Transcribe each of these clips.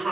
Hey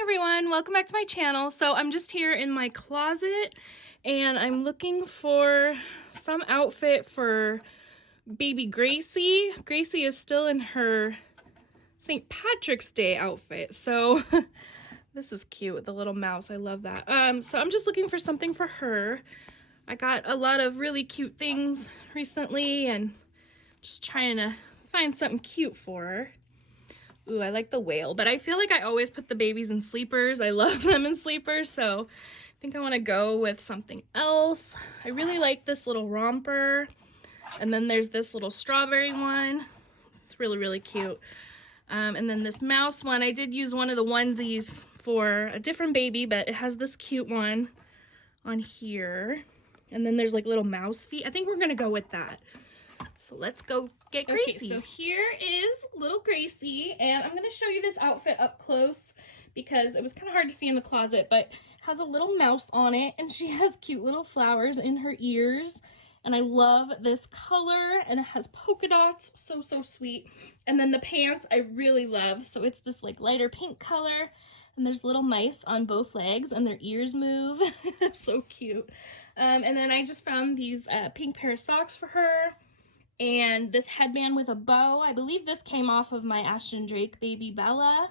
everyone, welcome back to my channel. So I'm just here in my closet and I'm looking for some outfit for baby Gracie. Gracie is still in her St. Patrick's Day outfit. So this is cute with the little mouse. I love that. So I'm just looking for something for her. I got a lot of really cute things recently and just trying to find something cute for her. Ooh, I like the whale, but I feel like I always put the babies in sleepers. I love them in sleepers, so I think I want to go with something else. I really like this little romper, and then there's this little strawberry one. It's really, really cute. And then this mouse one, I did use one of the onesies for a different baby, but it has this cute one on here. And then there's like little mouse feet. I think we're gonna go with that. So let's go get Gracie. Okay, so here is little Gracie, and I'm gonna show you this outfit up close because it was kind of hard to see in the closet, but it has a little mouse on it, and she has cute little flowers in her ears, and I love this color, and it has polka dots, so, so sweet. And then the pants I really love, so it's this like lighter pink color, and there's little mice on both legs, and their ears move. So cute. And then I just found these pink pair of socks for her, and this headband with a bow. I believe this came off of my Ashton Drake baby Bella.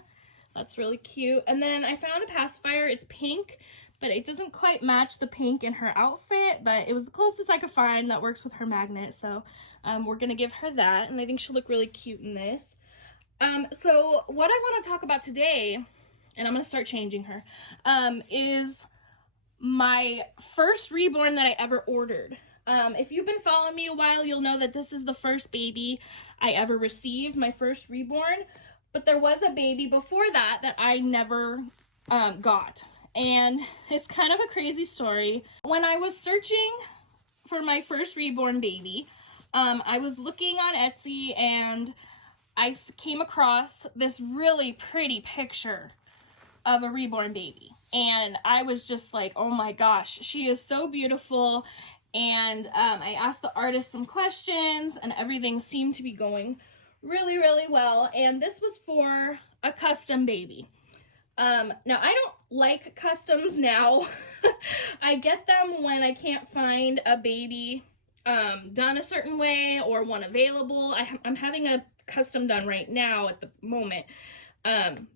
That's really cute. And then I found a pacifier. It's pink, but it doesn't quite match the pink in her outfit, but it was the closest I could find that works with her magnet. So we're gonna give her that, and I think she'll look really cute in this. So what I want to talk about today, and I'm gonna start changing her, is my first Reborn that I ever ordered. If you've been following me a while, you'll know that this is the first baby I ever received, my first Reborn, but there was a baby before that that I never got, and it's kind of a crazy story. When I was searching for my first Reborn baby, I was looking on Etsy, and I came across this really pretty picture of a Reborn baby, and I was just like, oh my gosh, she is so beautiful. And I asked the artist some questions, and everything seemed to be going really, really well. And this was for a custom baby. Now, I don't like customs now. I get them when I can't find a baby done a certain way or one available. I'm having a custom done right now at the moment. And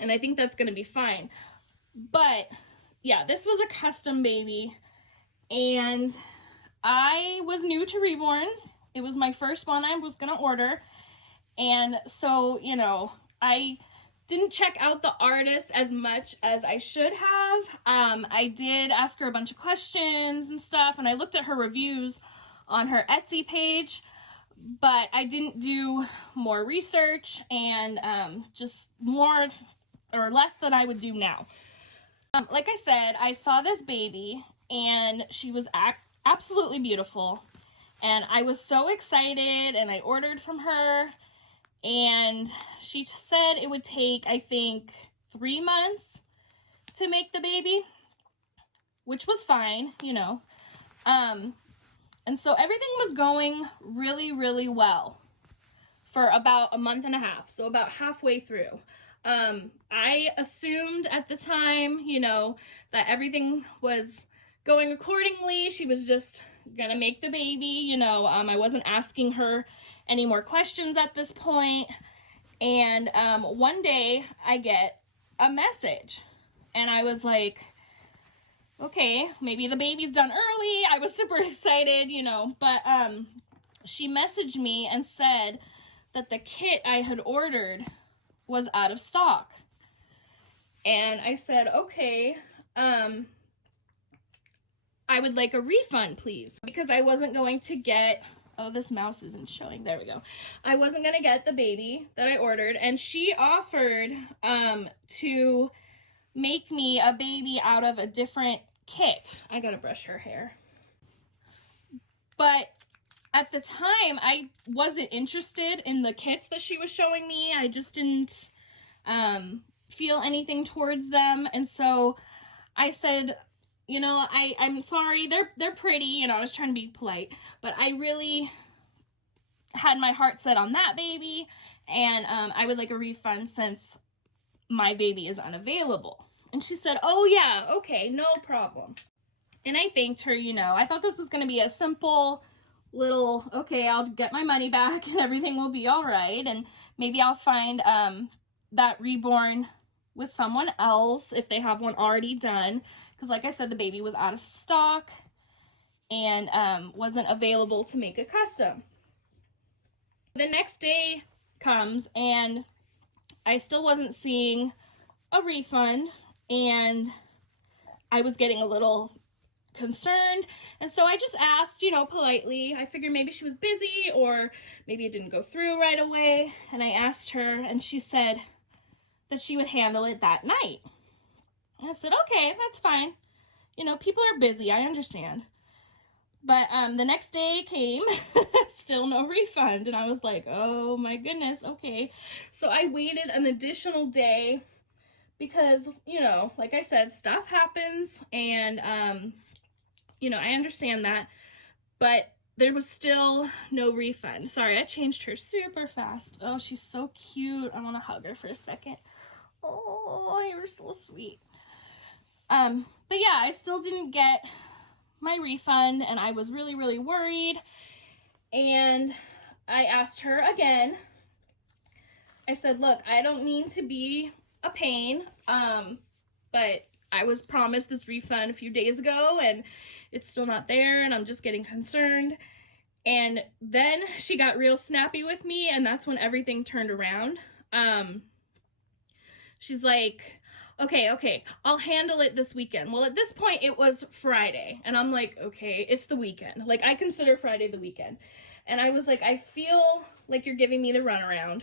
I think that's going to be fine. But, yeah, this was a custom baby. And I was new to Reborns. It was my first one I was going to order. And so, you know, I didn't check out the artist as much as I should have. I did ask her a bunch of questions and stuff, and I looked at her reviews on her Etsy page, but I didn't do more research and just more or less than I would do now. Like I said, I saw this baby, and she was absolutely beautiful, and I was so excited, and I ordered from her, and she said it would take, I think, 3 months to make the baby, which was fine, you know. And so everything was going really, really well for about a month and a half, so about halfway through. I assumed at the time, you know, that everything was going accordingly. She was just gonna make the baby, you know. I wasn't asking her any more questions at this point. And one day I get a message, and I was like, okay, maybe the baby's done early. I was super excited, you know, but she messaged me and said that the kit I had ordered was out of stock. And I said, okay, I would like a refund, please, because I wasn't going to get, oh, this mouse isn't showing, there we go. I wasn't going to get the baby that I ordered, and she offered to make me a baby out of a different kit. I gotta brush her hair. But at the time, I wasn't interested in the kits that she was showing me. I just didn't feel anything towards them, and so I said, you know, I'm sorry, they're pretty, you know, I was trying to be polite, but I really had my heart set on that baby, and I would like a refund since my baby is unavailable. And she said, oh yeah, okay, no problem. And I thanked her, you know. I thought this was going to be a simple little, okay, I'll get my money back and everything will be all right. And maybe I'll find that reborn with someone else if they have one already done. Because like I said, the baby was out of stock and wasn't available to make a custom. The next day comes and I still wasn't seeing a refund, and I was getting a little concerned, and so I just asked, you know, politely. I figured maybe she was busy or maybe it didn't go through right away, and I asked her, and she said that she would handle it that night. And I said, okay, that's fine. You know, people are busy, I understand. But the next day came, still no refund, and I was like, oh my goodness, okay. So I waited an additional day because, you know, like I said, stuff happens, and you know, I understand that, but there was still no refund. Sorry, I changed her super fast. Oh, she's so cute. I want to hug her for a second. Oh, you're so sweet. But yeah, I still didn't get my refund, and I was really, really worried. And I asked her again. I said, look, I don't mean to be a pain, but I was promised this refund a few days ago, and it's still not there, and I'm just getting concerned. And then she got real snappy with me, and that's when everything turned around. She's like, okay, I'll handle it this weekend. Well, at this point, it was Friday, and I'm like, okay, it's the weekend. Like, I consider Friday the weekend. And I was like, I feel like you're giving me the runaround.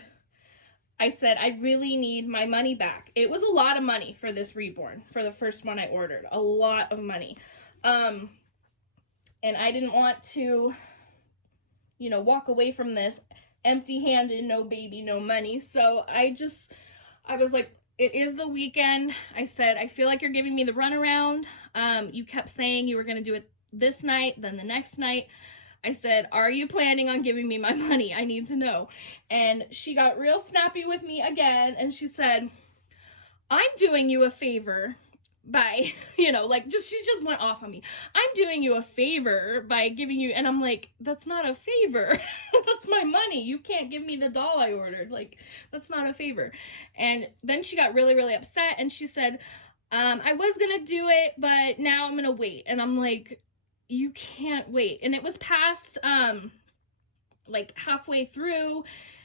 I said, I really need my money back. It was a lot of money for this reborn, for the first one I ordered. A lot of money. And I didn't want to, you know, walk away from this empty-handed, no baby, no money. So I was like, it is the weekend. I said, I feel like you're giving me the runaround. You kept saying you were going to do it this night, then the next night. I said, are you planning on giving me my money? I need to know. And she got real snappy with me again, and she said, I'm doing you a favor by, you know, like, she just went off on me. I'm doing you a favor by giving you, and I'm like, that's not a favor. That's my money. You can't give me the doll I ordered. Like, that's not a favor. And then she got really, really upset, and she said, I was gonna do it, but now I'm gonna wait. And I'm like, you can't wait. And it was past like halfway through,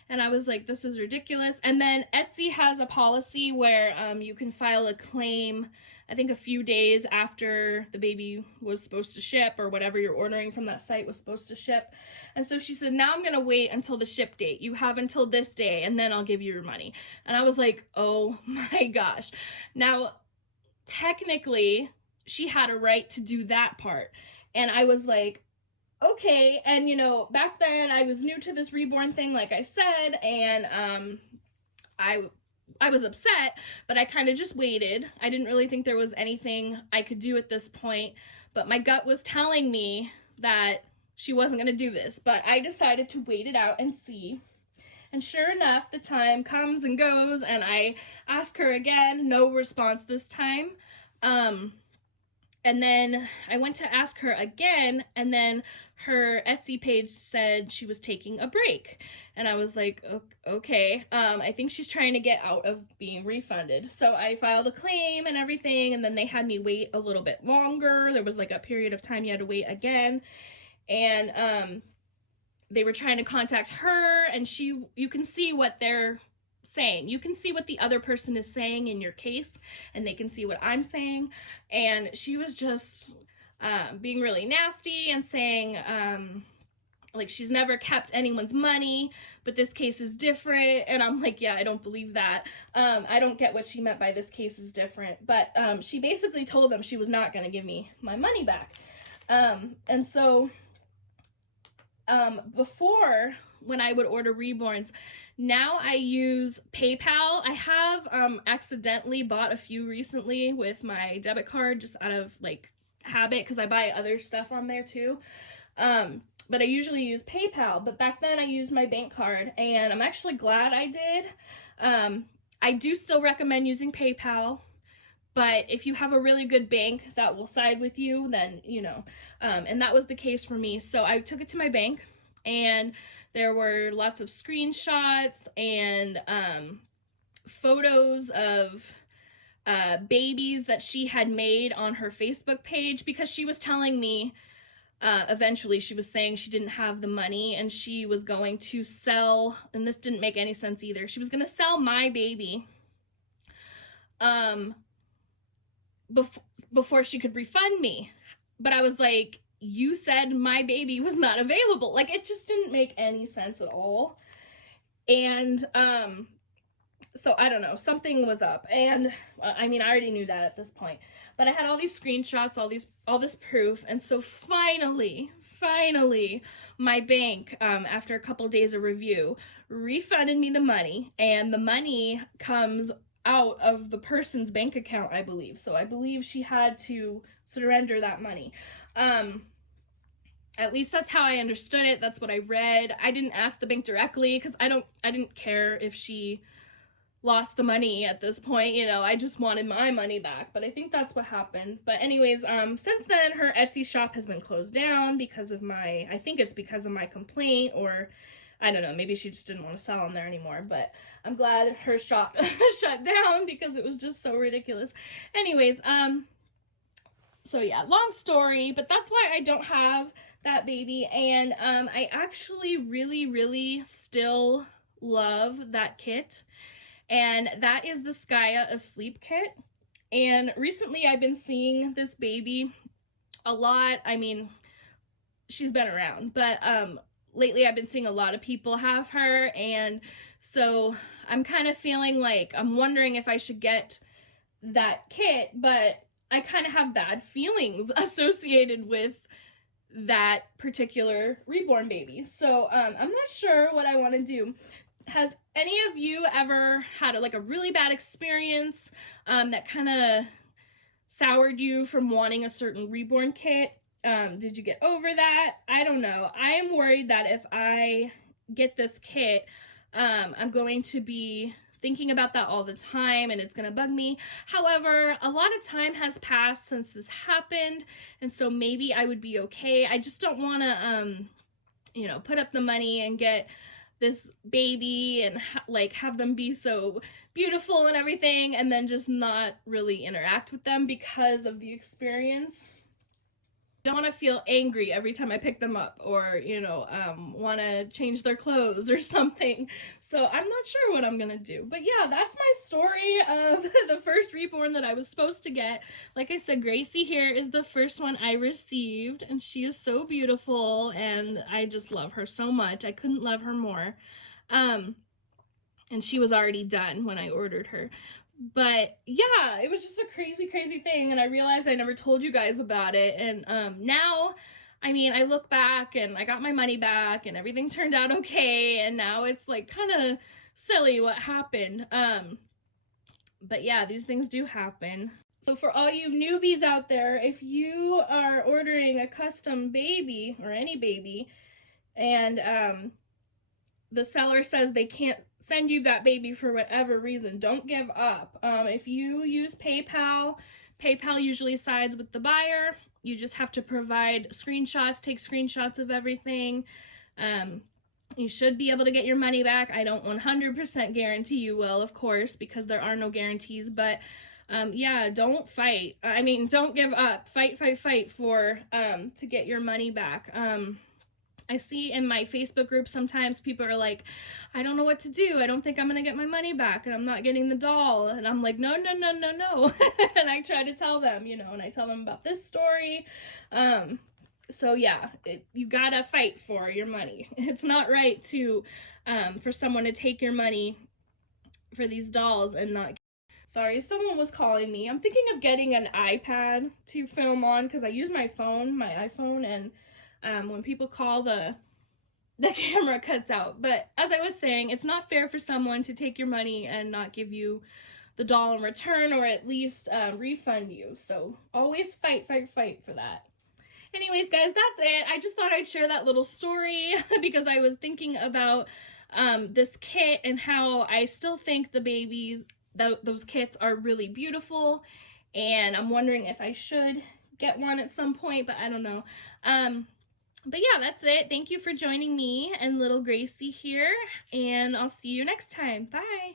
and I was like, this is ridiculous. And then Etsy has a policy where you can file a claim, I think a few days after the baby was supposed to ship, or whatever you're ordering from that site was supposed to ship. And so she said, now I'm gonna wait until the ship date. You have until this day, and then I'll give you your money. And I was like, oh my gosh. Now, technically, she had a right to do that part. And I was like, okay. And, you know, back then I was new to this reborn thing, like I said, and I was upset, but I kind of just waited. I didn't really think there was anything I could do at this point, but my gut was telling me that she wasn't going to do this. But I decided to wait it out and see. And sure enough, the time comes and goes, and I ask her again, no response this time. And then I went to ask her again, and then her Etsy page said she was taking a break. And I was like, okay, I think she's trying to get out of being refunded. So I filed a claim and everything, and then they had me wait a little bit longer. There was like a period of time you had to wait again. And they were trying to contact her, and you can see what they're saying. You can see what the other person is saying in your case, and they can see what I'm saying. And she was just being really nasty and saying like she's never kept anyone's money, but this case is different. And I'm like, yeah, I don't believe that. I don't get what she meant by this case is different. But she basically told them she was not going to give me my money back. And so before, when I would order reborns, now I use PayPal. I have accidentally bought a few recently with my debit card, just out of like habit because I buy other stuff on there too. But I usually use PayPal, but back then I used my bank card, and I'm actually glad I did. I do still recommend using PayPal, but if you have a really good bank that will side with you, then, you know, and that was the case for me. So I took it to my bank, and there were lots of screenshots and photos of babies that she had made on her Facebook page, because she was telling me eventually, she was saying she didn't have the money and she was going to sell, and this didn't make any sense either, she was going to sell my baby before she could refund me. But I was like, you said my baby was not available. Like, it just didn't make any sense at all. And so I don't know, something was up. And I mean, I already knew that at this point, but I had all these screenshots, all this proof. And so finally, my bank, after a couple days of review, refunded me the money, and the money comes out of the person's bank account, I believe. So I believe she had to surrender that money. At least that's how I understood it. That's what I read. I didn't ask the bank directly because I didn't care if she lost the money at this point, you know. I just wanted my money back, but I think that's what happened. But anyways, since then her Etsy shop has been closed down because of I think it's because of my complaint, or I don't know, maybe she just didn't want to sell on there anymore. But I'm glad her shop shut down because it was just so ridiculous. Anyways, so yeah, long story, but that's why I don't have that baby. And I actually really still love that kit, and that is the Skya Asleep kit. And recently I've been seeing this baby a lot. I mean, she's been around, but lately I've been seeing a lot of people have her, and so I'm kind of feeling like I'm wondering if I should get that kit, but I kind of have bad feelings associated with that particular reborn baby. So I'm not sure what I want to do. Has any of you ever had a really bad experience that kind of soured you from wanting a certain reborn kit? Did you get over that? I don't know. I am worried that if I get this kit, I'm going to be thinking about that all the time, and it's gonna bug me. However, a lot of time has passed since this happened, and so maybe I would be okay. I just don't want to, you know, put up the money and get this baby and have them be so beautiful and everything, and then just not really interact with them because of the experience. I don't want to feel angry every time I pick them up, or, you know, want to change their clothes or something. So I'm not sure what I'm gonna do. But yeah, that's my story of the first reborn that I was supposed to get. Like I said, Gracie here is the first one I received, and she is so beautiful, and I just love her so much. I couldn't love her more. And she was already done when I ordered her. But yeah, it was just a crazy thing, and I realized I never told you guys about it. And now, I mean, I look back and I got my money back and everything turned out okay, and now it's like kind of silly what happened. But yeah, these things do happen. So for all you newbies out there, if you are ordering a custom baby or any baby, and the seller says they can't send you that baby for whatever reason, don't give up. If you use PayPal usually sides with the buyer. You just have to provide screenshots, take screenshots of everything. You should be able to get your money back. I don't 100% guarantee you will, of course, because there are no guarantees, but yeah, don't fight. I mean, don't give up. Fight for to get your money back. I see in my Facebook group sometimes people are like, I don't know what to do. I don't think I'm going to get my money back, and I'm not getting the doll. And I'm like, no. And I try to tell them, you know, and I tell them about this story. So yeah, you gotta fight for your money. It's not right to, for someone to take your money for these dolls and not. Sorry, someone was calling me. I'm thinking of getting an iPad to film on, because I use my iPhone, and when people call, the camera cuts out. But as I was saying, it's not fair for someone to take your money and not give you the doll in return, or at least refund you. So always fight for that. Anyways, guys, that's it. I just thought I'd share that little story because I was thinking about this kit and how I still think the babies, those kits are really beautiful, and I'm wondering if I should get one at some point, but I don't know. But yeah, that's it. Thank you for joining me and little Gracie here, and I'll see you next time. Bye.